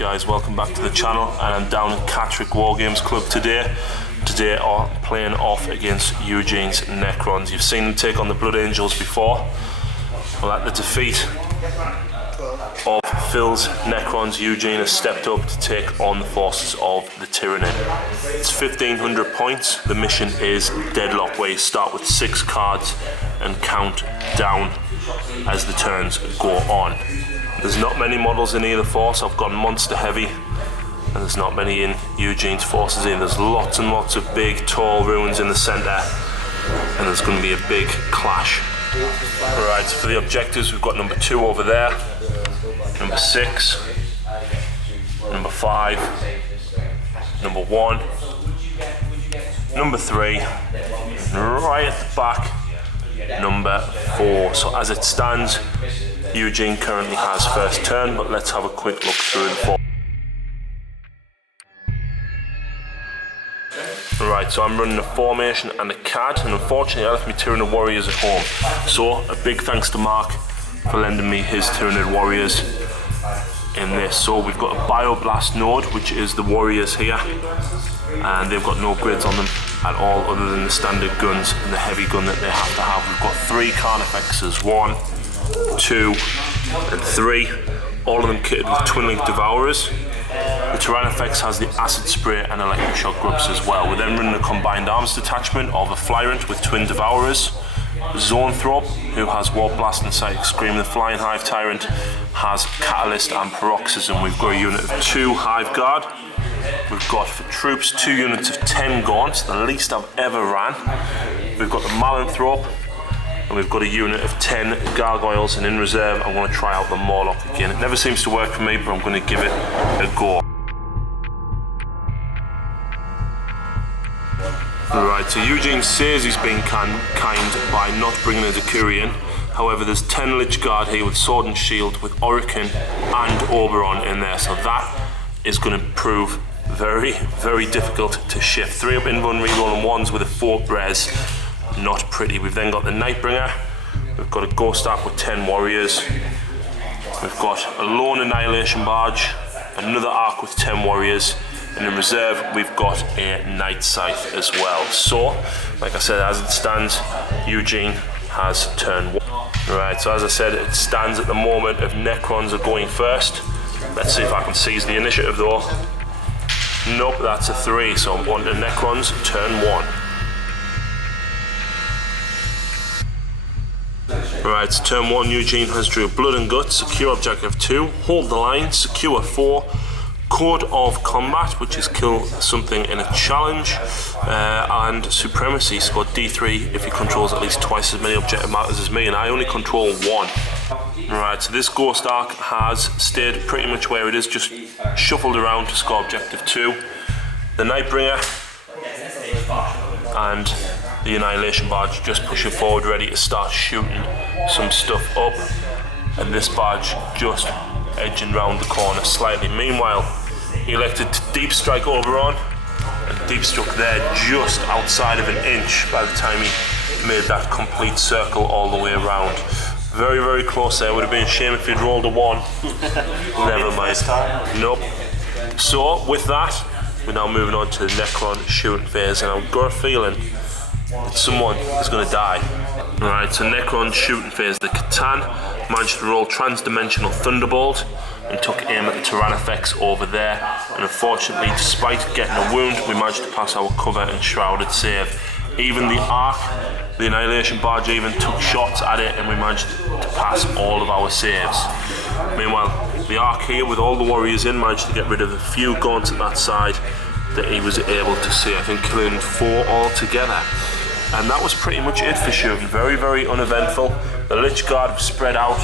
guys, welcome back to the channel, and I'm down at Catterick Wargames Club today. Today I'm playing off against Eugene's Necrons. You've seen them take on the Blood Angels before. Well, at the defeat of Phil's Necrons, Eugene has stepped up to take on the forces of the Tyranid. It's 1500 points. The mission is Deadlock, where you start with 6 cards and count down as the turns go on. There's not many models in either force. I've gone monster heavy, and there's not many in Eugene's forces in. There's lots and lots of big tall ruins in the centre, and there's going to be a big clash. Alright, so for the objectives we've got number 2 over there, number 6, number 5, number 1, number 3, and right at the back, number 4. So as it stands, Eugene currently has first turn, but let's have a quick look through the form. Right, so I'm running a formation and a CAD, and unfortunately I left my Tyranid warriors at home. So a big thanks to Mark for lending me his Tyranid warriors in this. So we've got a Bioblast node, which is the warriors here, and they've got no grids on them at all other than the standard guns and the heavy gun that they have to have. We've got 3 Carnifexes, 1, 2 and 3, all of them kitted with twin link devourers. The Tyranids has the acid spray and electric shock grubs as well. We're then running a combined arms detachment of a Flyrant with twin devourers. Zoanthrope, who has Warp Blast and Psychic Scream. The Flying Hive Tyrant has Catalyst and Paroxysm. We've got a unit of 2 Hive Guard. We've got for troops 2 units of 10 Gaunts, the least I've ever ran. We've got the Malanthrope, and we've got a unit of 10 Gargoyles, and in reserve I'm going to try out the Morlock again. It never seems to work for me, but I'm going to give it a go. Right, so Eugene says he's been kind by not bringing a Decurion. However, there's 10 Lich Guard here with Sword and Shield, with Orican and Oberon in there, so that is going to prove very, very difficult to shift. 3 up invuln reroll and 1s with a 4 res. Not pretty. We've then got the Nightbringer. We've got a Ghost Ark with 10 warriors. We've got a Lone Annihilation Barge, another Ark with 10 warriors, and in reserve we've got a Night Scythe as well. So, like I said, as it stands, Eugene has turn 1. Right, so as I said, it stands at the moment of Necrons are going first. Let's see if I can seize the initiative though. Nope, that's a 3, so I'm on to Necrons, turn 1. Right, so turn 1, Eugene has drew Blood and Guts, secure objective 2, hold the line, secure 4, Code of Combat, which is kill something in a challenge, and Supremacy, scored D3 if he controls at least twice as many objective markers as me, and I only control 1. Right, so this Ghost Ark has stayed pretty much where it is, just shuffled around to score objective 2. The Nightbringer and the Annihilation Barge just pushing forward, ready to start shooting some stuff up, and this barge just edging round the corner slightly. Meanwhile, he elected to deep strike Oberon, and deep struck there just outside of an inch by the time he made that complete circle all the way around. Very, very close there. Would have been a shame if he'd rolled a 1. Never mind. Nope. So with that, we're now moving on to the Necron shooting phase, and I've got a feeling that someone is going to die. Alright, so Necron shooting phase. The Catan managed to roll Transdimensional Thunderbolt and took aim at the Tyranids over there, and unfortunately, despite getting a wound, we managed to pass our cover and shrouded save. Even the Ark, the Annihilation Barge, even took shots at it, and we managed to pass all of our saves. Meanwhile, the Ark here with all the warriors in managed to get rid of a few Gaunts at that side that he was able to see. I think killing 4 altogether. And that was pretty much it for shooting. Very, very uneventful. The Lich Guard spread out,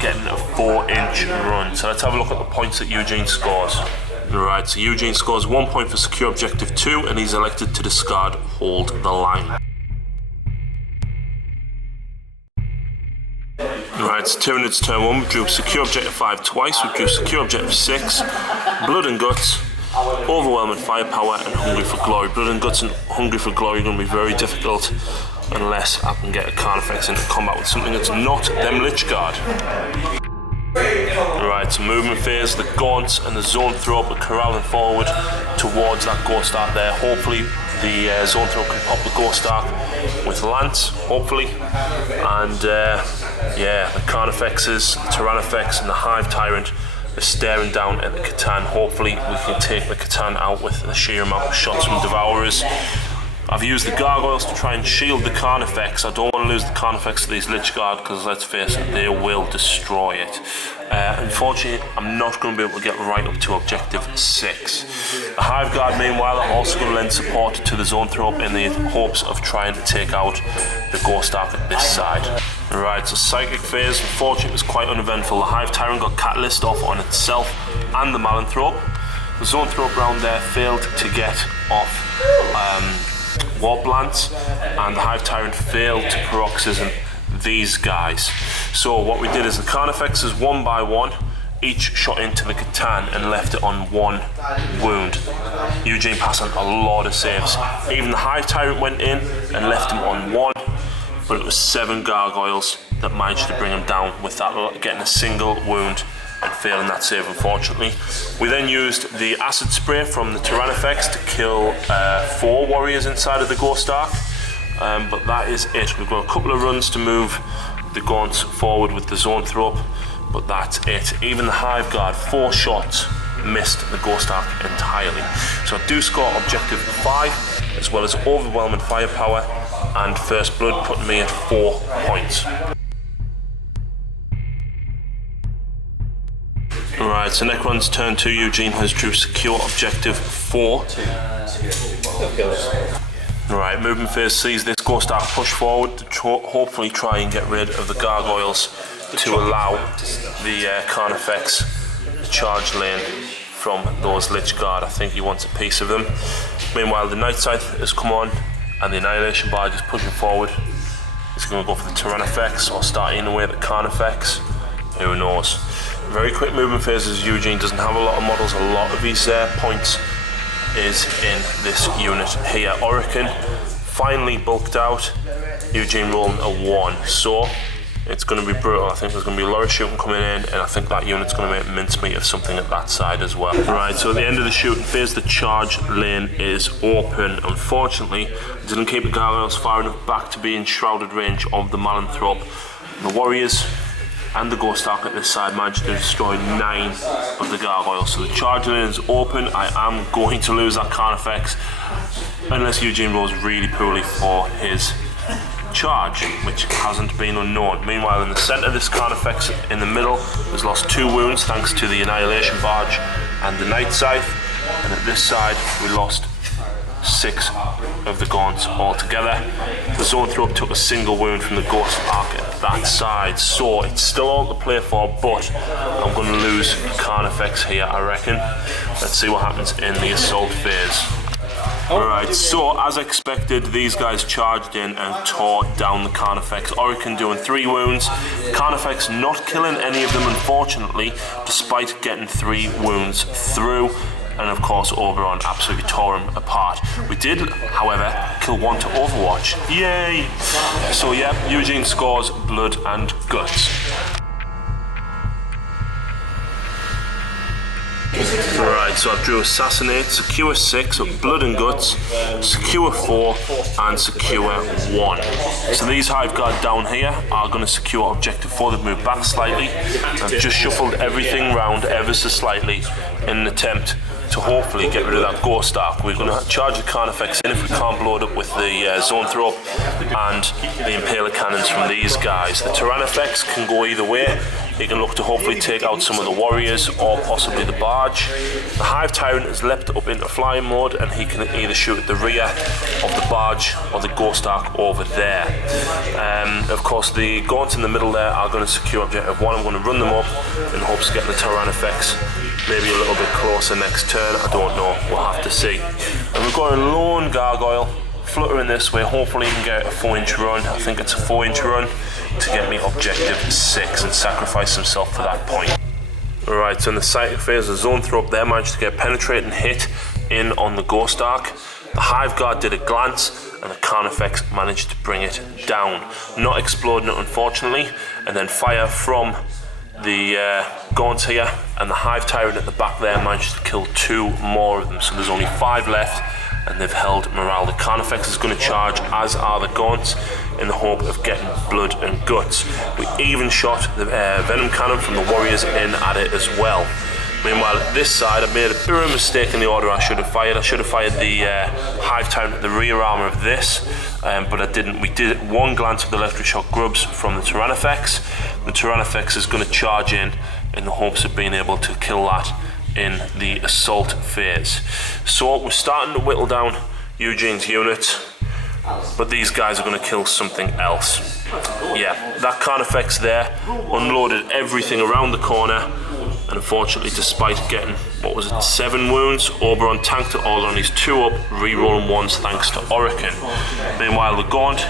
getting a 4-inch run. So let's have a look at the points that Eugene scores. Alright, so Eugene scores 1 point for secure objective 2, and he's elected to discard Hold the Line. Alright, so Tyranid's turn 1, we drew secure objective 5 twice, we drew secure objective 6, Blood and Guts, Overwhelming Firepower, and Hungry for Glory. Blood and Guts and Hungry for Glory are going to be very difficult unless I can get a Carnifex into combat with something that's not them Lich Guard. Right, Right, so movement phase, the Gaunts and the Zoanthrope are corralling forward towards that Ghost Ark there. Hopefully the Zoanthrope can pop the Ghost Ark with Lance, hopefully. And yeah, the Carnifexes, the Tyrannifex and the Hive Tyrant are staring down at the Catan. Hopefully we can take the Catan out with the sheer amount of shots from Devourers. I've used the Gargoyles to try and shield the Carnifex. I don't want to lose the Carnifex to these Lichguard because, let's face it, they will destroy it. Unfortunately, I'm not going to be able to get right up to objective 6. The Hive Guard, meanwhile, are also going to lend support to the Zoanthrope in the hopes of trying to take out the Ghost Ark at this side. Right, so Psychic phase, unfortunately, was quite uneventful. The Hive Tyrant got Catalyst off on itself and the Malanthrope. The Zoanthrope round there failed to get off Warp Lance, and the Hive Tyrant failed to paroxysm these guys. So what we did is the Carnifexes, one by one, each shot into the Catan and left it on 1 wound. Eugene passed on a lot of saves. Even the Hive Tyrant went in and left him on 1, but it was 7 Gargoyles that managed to bring him down with that, getting a single wound and failing that save, unfortunately. We then used the acid spray from the Tyrannifex to kill 4 warriors inside of the Ghost Ark, but that is it. We've got a couple of runs to move the Gaunts forward with the Zoanthrope, but that's it. Even the Hive Guard, 4 shots, missed the Ghost Ark entirely. So I do score objective 5, as well as overwhelming firepower and first blood, putting me at 4 points. Right, so Necron's turn 2. Eugene has drew secure objective 4. Right, movement phase sees this Ghost Ark push forward to hopefully try and get rid of the Gargoyles to allow the Carnifex to charge lane from those Lich Guard. I think he wants a piece of them. Meanwhile, the Night Scythe has come on and the Annihilation Barge is pushing forward. Is he going to go for the Tyrannifex or start eating away at the Carnifex? Who knows? Very quick movement phases. Eugene doesn't have a lot of models. A lot of his points is in this unit here. Orican finally bulked out. Eugene rolling a 1. So it's going to be brutal. I think there's going to be a lot of shooting coming in, and I think that unit's going to make mincemeat of something at that side as well. Right, so at the end of the shooting phase, the charge lane is open. Unfortunately, didn't keep the Gargoyles far enough back to be in shrouded range of the Malanthrope. The Warriors and the Ghost Ark at this side managed to destroy 9 of the Gargoyles. So the charge lane is open. I am going to lose that Carnifex unless Eugene rolls really poorly for his charge, which hasn't been unknown. Meanwhile, in the centre, this Carnifex in the middle has lost 2 wounds thanks to the Annihilation Barge and the Night Scythe, and at this side we lost 6 of the Gaunts altogether. The Zoanthrope took a single wound from the Ghost Ark at that side, so it's still all to play for, but I'm going to lose Carnifex here, I reckon. Let's see what happens in the assault phase. Alright, so as expected, these guys charged in and tore down the Carnifex. Orican doing 3 wounds. Carnifex not killing any of them, unfortunately, despite getting 3 wounds through. And of course, Oberon absolutely tore him apart. We did, however, kill 1 to Overwatch. Yay! So yeah, Eugene scores blood and guts. Right, so I drew Assassinate, Secure 6, of Blood and Guts, Secure 4, and Secure 1. So these Hive Guard down here are going to secure Objective 4. They've moved back slightly. I've just shuffled everything round ever so slightly in an attempt to hopefully get rid of that Ghost Ark. We're going to charge the Carnifex in if we can't blow it up with the Zoanthrope and the Impaler Cannons from these guys. The Tyrannifex can go either way. He can look to hopefully take out some of the Warriors or possibly the Barge. The Hive Tyrant has leapt up into flying mode and he can either shoot at the rear of the Barge or the Ghost Ark over there. Of course, the Gaunts in the middle there are going to secure Objective 1. I'm going to run them up in hopes of getting the Tyrannifex maybe a little bit closer next turn. I don't know, we'll have to see. And we've got a lone Gargoyle fluttering this way. Hopefully he can get a 4-inch run. I think it's a 4-inch run to get me Objective 6 and sacrifice himself for that point. Alright, so in the Psychic phase, the Zoanthrope there managed to get a penetrating hit in on the Ghost Ark. The Hive Guard did a glance and the Carnifex managed to bring it down. Not exploding it, unfortunately, and then fire from the Gaunt here, and the Hive Tyrant at the back there managed to kill 2 more of them, so there's only 5 left, and they've held morale. The Carnifex is going to charge, as are the Gaunts, in the hope of getting blood and guts. We even shot the Venom Cannon from the Warriors in at it as well. Meanwhile, at this side, I made a bit of a mistake in the order I should have fired. I should have fired the Hive Tyrant at the rear armour of this, but I didn't. We did one glance of the electric shock grubs from the Tyrannifex. The Tyrannifex is going to charge in the hopes of being able to kill that in the assault phase. So we're starting to whittle down Eugene's unit, but these guys are going to kill something else. Yeah, that Carnifex there unloaded everything around the corner, and unfortunately, despite getting, 7 wounds, Oberon tanked it all on his 2 up, re-rolling 1s thanks to Orican. Meanwhile, the Gaunt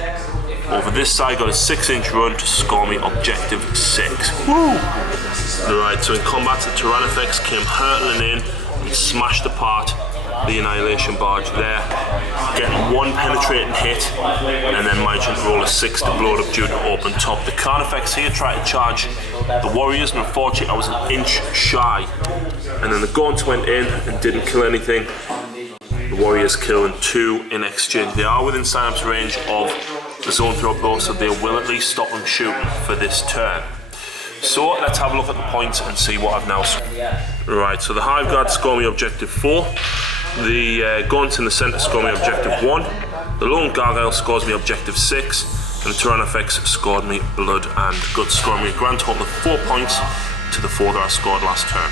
over this side got a 6-inch run to score me objective 6. Woo! Right, so in combat, the Tyrannifex came hurtling in and smashed apart the Annihilation Barge there, getting 1 penetrating hit, and then managing to roll a 6 to blow it up due to open top. The Carnifex here tried to charge the Warriors, and unfortunately I was an inch shy, and then the Gaunts went in and didn't kill anything. The Warriors killing 2 in exchange. They are within Synapse range of the zone throw though, so they will at least stop them shooting for this turn. So let's have a look at the points and see what I've now scored. Right, so the Hive Guard score me objective 4. The Gaunts in the centre score me objective 1. The Lone Gargoyle scores me objective 6. And the Tyrannifex scored me blood and guts, scoring me a grand total of 4 points to the 4 that I scored last turn.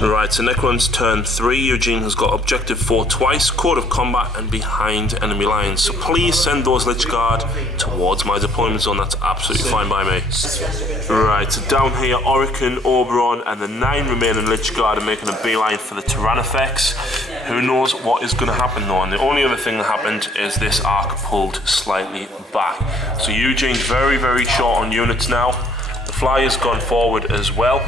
Right, so Necron's turn 3. Eugene has got objective 4 twice, Code of Combat and behind enemy lines. So please send those Lich Guard towards my deployment zone. That's absolutely fine by me. Right, so down here, Orican, Oberon and the 9 remaining Lich Guard are making a beeline for the Tyrannifex. Who knows what is going to happen though, and the only other thing that happened is this arc pulled slightly back. So Eugene's very, very short on units now. The Flyer's gone forward as well.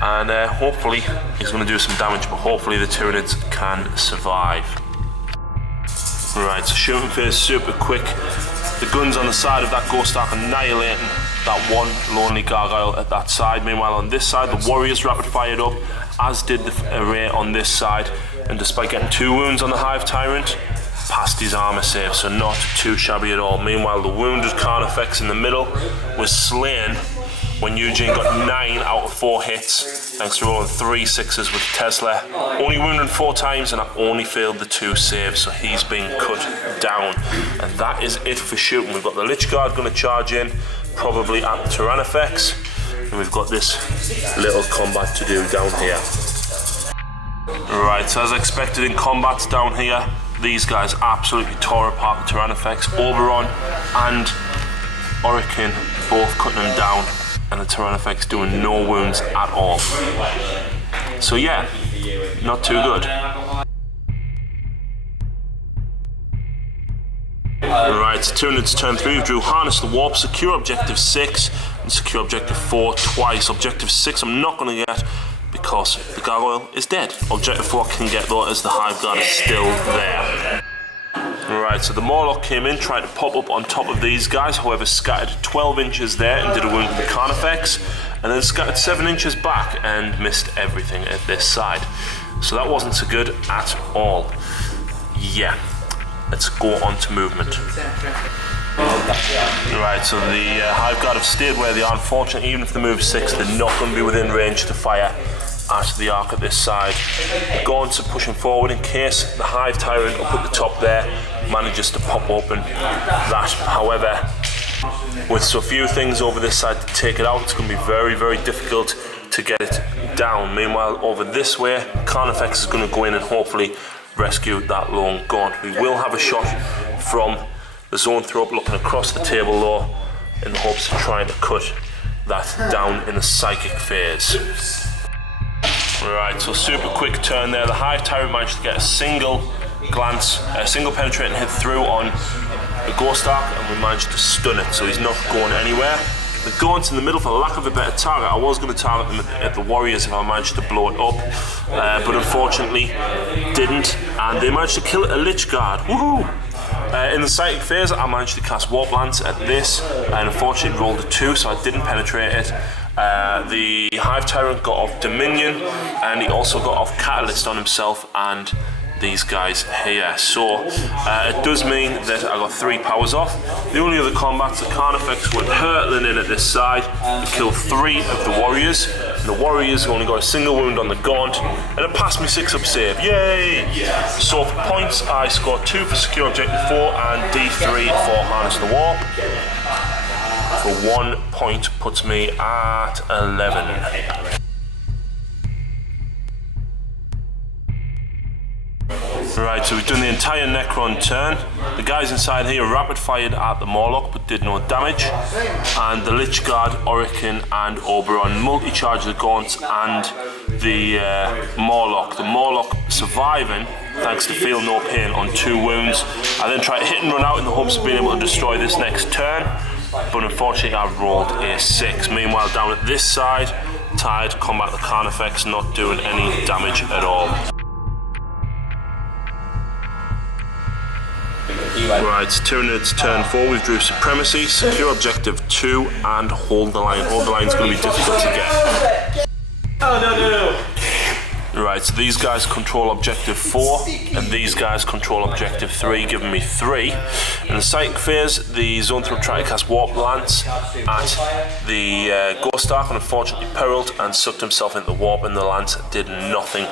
And hopefully he's going to do some damage, but hopefully the Tyranids can survive. Right, so shooting phase super quick. The guns on the side of that Ghost Ark annihilating that 1 lonely Gargoyle at that side. Meanwhile on this side, the Warriors rapid fired up, as did the array on this side. And despite getting 2 wounds on the Hive Tyrant, passed his armor save, so not too shabby at all. Meanwhile, the wounded Carnifex in the middle was slain when Eugene got 9 out of 4 hits, thanks to rolling 3 6s with Tesla. Only wounded 4 times, and I only failed the 2 saves, so he's being cut down. And that is it for shooting. We've got the Lich Guard going to charge in, probably at the Tyrannifex, and we've got this little combat to do down here. Right, so as expected in combats down here, these guys absolutely tore apart the Tyrannifex. Oberon and Orican both cutting them down, and the Tyrannifex doing no wounds at all. So yeah, not too good. Right, Tyranids turn 3, drew Harness the Warp, secure objective 6, and secure objective 4 twice. Objective 6 I'm not going to get because the Gargoyle is dead. Objective 4 I can get though, as the Hive Guard is still there. Right, so the Morlock came in, tried to pop up on top of these guys, however scattered 12 inches there and did a wound with the Carnifex, and then scattered 7 inches back and missed everything at this side. So that wasn't so good at all. Yeah, let's go on to movement. Right, so the Hive Guard have stayed where they are. Unfortunately, even if they move 6, they're not going to be within range to fire at the arc at this side. The Gaunts are pushing forward in case the Hive Tyrant up at the top there manages to pop open that. However, with so few things over this side to take it out, it's going to be very, very difficult to get it down. Meanwhile, over this way, Carnifex is going to go in and hopefully rescue that lone Gaunt. We will have a shot from the zone throw up looking across the table though, in the hopes of trying to cut that down in the psychic phase. Right, so super quick turn there. The Hive Tyrant managed to get a single glance, a single penetrating hit through on the Ghost Ark, and we managed to stun it, so he's not going anywhere. The Gaunts in the middle, for lack of a better target. I was going to target them at the Warriors if I managed to blow it up, but unfortunately didn't, and they managed to kill a Lich Guard. Woohoo! In the psychic phase, I managed to cast Warp Lance at this, and unfortunately rolled a 2, so I didn't penetrate it. The Hive Tyrant got off Dominion, and he also got off Catalyst on himself and these guys here. So it does mean that I got 3 powers off. The only other combats, the Carnifex went hurtling in at this side. They killed 3 of the warriors. And the warriors only got a single wound on the gaunt, and it passed me 6-up save. Yay! So for points, I scored 2 for secure objective 4 and D3 for harness the warp. For 1 point puts me at 11. Right, so we've done the entire Necron turn. The guys inside here rapid fired at the Morlock but did no damage. And the Lich Guard, Orokin and Oberon multi-charged the Gaunts and the Morlock. The Morlock surviving thanks to Feel No Pain on 2 wounds. I then tried to hit and run out in the hopes of being able to destroy this next turn, but unfortunately I rolled a 6. Meanwhile, down at this side, Tide combat the Carnifex, not doing any damage at all. Right, Tyranids turn 4, we've drew Supremacy, secure objective 2 and hold the line. Hold the line is going to be difficult to get. Oh no! Right, so these guys control objective 4 and these guys control objective 3, giving me 3. In the psychic phase, the Zone Throw tried to cast Warp Lance at the Ghost Ark, and unfortunately perilled and sucked himself into the warp, and the Lance did nothing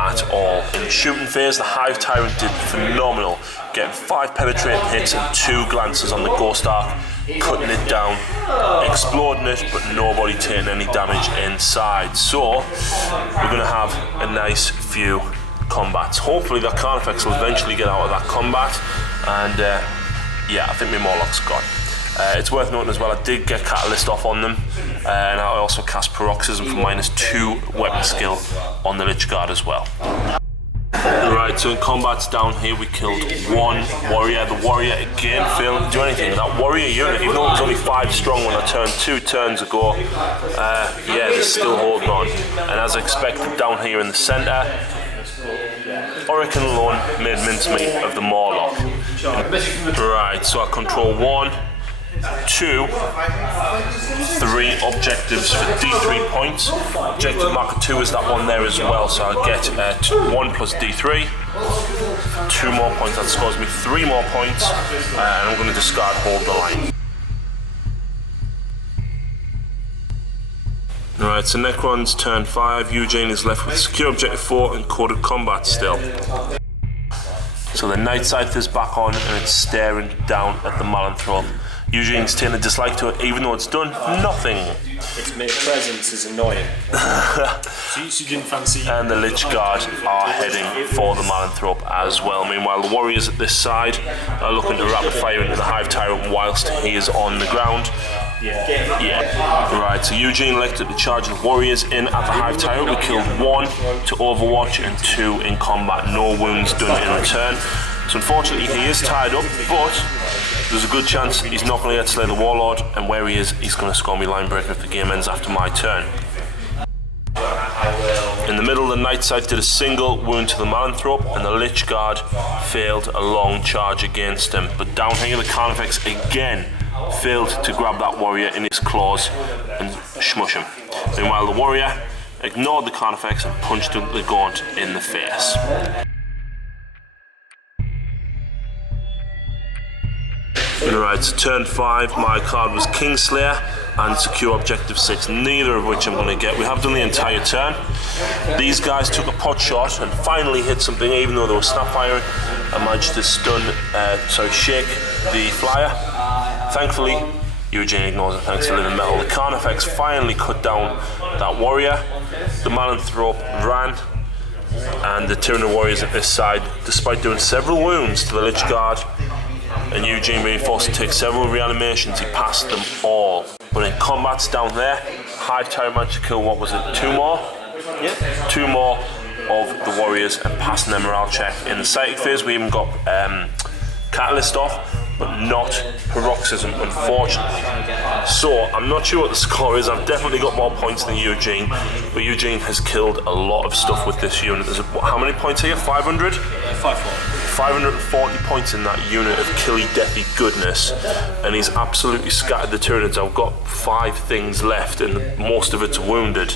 at all. In the shooting phase, the Hive Tyrant did phenomenal, getting 5 penetrating hits and 2 glances on the Ghost Ark, cutting it down, exploding it, but nobody taking any damage inside. So we're going to have a nice few combats. Hopefully that Carnifex will eventually get out of that combat, and yeah, I think my Morlock's gone. It's worth noting as well, I did get Catalyst off on them, and I also cast Paroxysm for -2 weapon skill on the Lich Guard as well. Right, so in combats down here we killed 1 warrior. The warrior again failed to do anything. That warrior unit, even though it was only 5 strong when I turned 2 turns ago, yeah, they're still holding on. And as expected down here in the centre, Orokin alone made mincemeat of the Morlock. Right, so I control 1, 2, 3 objectives for D3 points. Objective marker 2 is that one there as well, so I'll get 1 plus D3, 2 more points, that scores me 3 more points, and I'm going to discard Hold the Line. Alright, so Necron's turn 5, Eugene is left with secure objective 4 and coded combat still. So the Night Scythe is back on and it's staring down at the Malanthrope. Eugene's taking a dislike to it, even though it's done nothing. Its presence is annoying. So you didn't fancy. And the Lich Guard are heading for the Malanthrope as well. Meanwhile, the warriors at this side are looking to rapid fire into the Hive Tyrant whilst he is on the ground. Yeah. Right, so Eugene elected to charge the warriors in at the Hive Tyrant. We killed 1 to Overwatch and 2 in combat. No wounds done in return. So unfortunately he is tied up, but there's a good chance he's not going to get to slay the Warlord, and where he is, he's going to score me line breaker if the game ends after my turn. In the middle, the Night Scythe did a single wound to the Malanthrope, and the Lich Guard failed a long charge against him. But down here, the Carnifex again failed to grab that warrior in his claws and smush him. Meanwhile, the warrior ignored the Carnifex and punched the Gaunt in the face. Right, so turn 5, my card was Kingslayer and secure objective 6, neither of which I'm going to get. We have done the entire turn. These guys took a pot shot and finally hit something, even though they were snap firing. I managed to shake the flyer. Thankfully, Eugene ignores it thanks to Living Metal. The Carnifex finally cut down that warrior. The Malanthrope ran, and the Tyranid warriors at this side, despite doing several wounds to the Lich Guard, and Eugene being forced to take several reanimations, he passed them all. But in combats down there, Hive Tyrant managed to kill, what was it, 2 more? Yeah. 2 more of the warriors and passing their morale check. In the psychic phase, we even got Catalyst off, but not Paroxysm, unfortunately. So I'm not sure what the score is. I've definitely got more points than Eugene, but Eugene has killed a lot of stuff with this unit. How many points here? 500? 500. 540 points in that unit of killy deathy goodness, and he's absolutely scattered the Tyranids. I've got 5 things left, and most of it's wounded.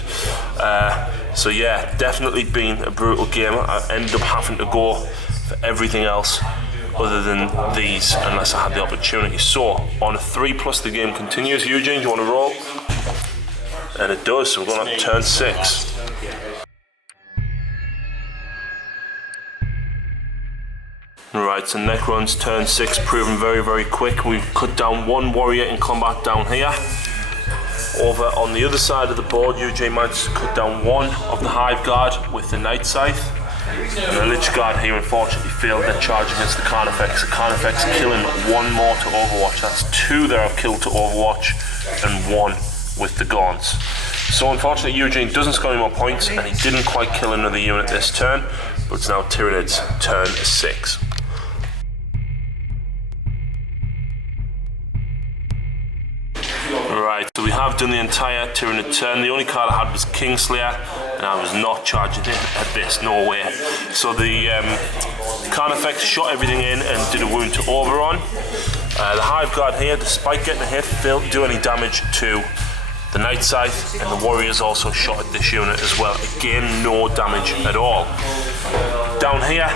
So yeah, definitely been a brutal game. I ended up having to go for everything else other than these, unless I had the opportunity. So on a 3+, the game continues. Eugene, do you want to roll? And it does, so we're going to turn 6. Right, so Necron's turn 6, proven very, very quick. We've cut down 1 warrior in combat down here. Over on the other side of the board, Eugene managed to cut down 1 of the Hive Guard with the Night Scythe. And the Lich Guard here unfortunately failed their charge against the Carnifex. The Carnifex killing 1 more to Overwatch. That's 2 that are killed to Overwatch and 1 with the Gaunts. So unfortunately Eugene doesn't score any more points, and he didn't quite kill another unit this turn, but it's now Tyranid's turn 6. Right, so we have done the entire Tyranid turn. The only card I had was Kingslayer, and I was not charging it at this, no way. So the Carnifex shot everything in and did a wound to Oberon. The Hive Guard here, despite getting a hit, failed to do any damage to the Night Scythe, and the Warriors also shot at this unit as well. Again, no damage at all. Down here,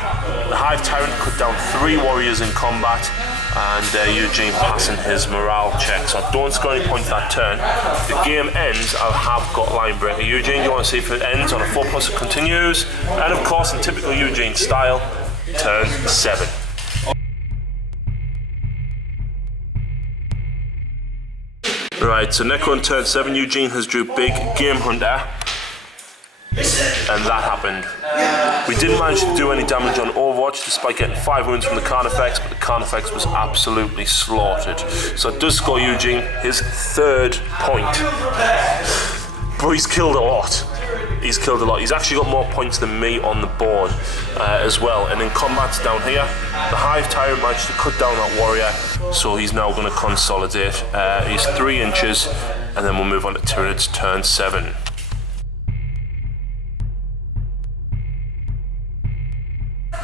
the Hive Tyrant cut down 3 Warriors in combat, and Eugene passing his morale check. So I don't score any points that turn. If the game ends, I'll have got Line Breaker. Eugene, do you want to see if it ends on a 4+, it continues? And of course, in typical Eugene style, turn 7. Right, so Necron turn 7, Eugene has drew big Game Hunter, and that happened. We didn't manage to do any damage on Overwatch despite getting 5 wounds from the Carnifex, but the Carnifex was absolutely slaughtered. So it does score Eugene his 3rd point. But he's killed a lot. He's killed a lot. He's actually got more points than me on the board as well. And in combats down here, the Hive Tyrant managed to cut down that warrior, so he's now going to consolidate. He's 3 inches, and then we'll move on to Tyranid's turn 7.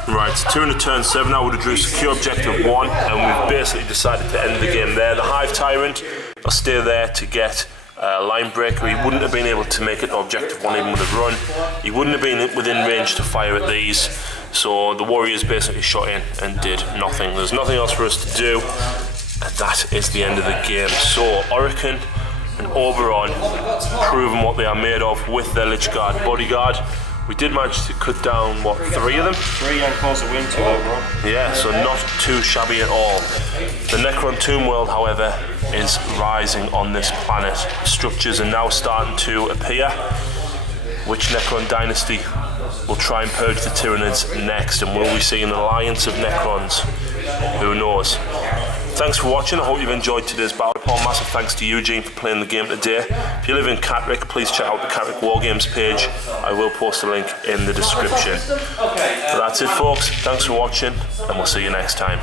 Right, so Tyranid turn 7, I would have drew secure objective 1, and we've basically decided to end the game there. The Hive Tyrant will stay there to get Line Breaker. He wouldn't have been able to make it to objective 1 even with a run. He wouldn't have been within range to fire at these, so the Warriors basically shot in and did nothing. There's nothing else for us to do, and that is the end of the game. So Orican and Oberon proving what they are made of with their Lich Guard bodyguard. We did manage to cut down, what, 3 of them? 3 and cause a win to Oberon. Yeah, so not too shabby at all. The Necron Tomb World, however, is rising on this planet. Structures are now starting to appear. Which Necron dynasty will try and purge the Tyranids next, and will we see an alliance of Necrons? Who knows? Thanks for watching. I hope you've enjoyed today's battle report. Massive thanks to Eugene for playing the game today. If you live in Catterick, please check out the Catterick Wargames page. I will post a link in the description. But that's it, folks. Thanks for watching, and we'll see you next time.